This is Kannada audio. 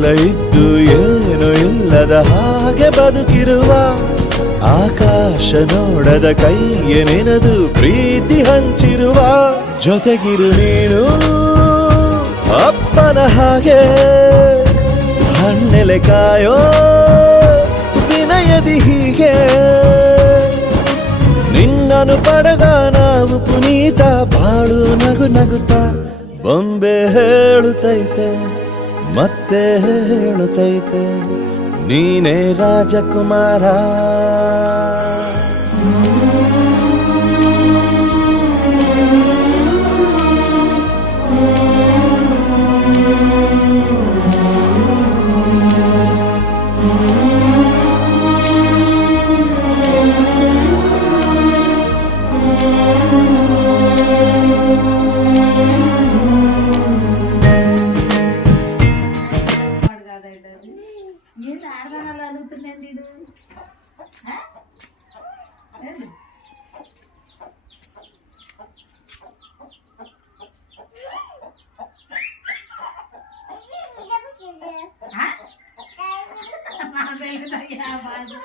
ಎಲ್ಲ ಇದ್ದು ಏನು ಇಲ್ಲದ ಹಾಗೆ ಬದುಕಿರುವ ಆಕಾಶ ನೋಡದ ಕೈಯ ನೆನೆದು ಪ್ರೀತಿ ಹಂಚಿರುವ ಜೊತೆಗಿರು ನೀನು ಅಪ್ಪನ ಹಾಗೆ ಹಣ್ಣೆಲೆ ಕಾಯೋ ವಿನಯದಿ ಹೀಗೆ ನಿನ್ನನು ಪಡೆದ ನಾವು ಪುನೀತ ಬಾಳು ನಗು ನಗುತ್ತಾ ಬೊಂಬೆ ಹೇಳುತ್ತೈತೆ ಮತ್ತೆ ಹೇಳುತ್ತೈತೆ ನೀನೇ ರಾಜಕುಮಾರ. నాకు తెలియదు అయ్యా బాగా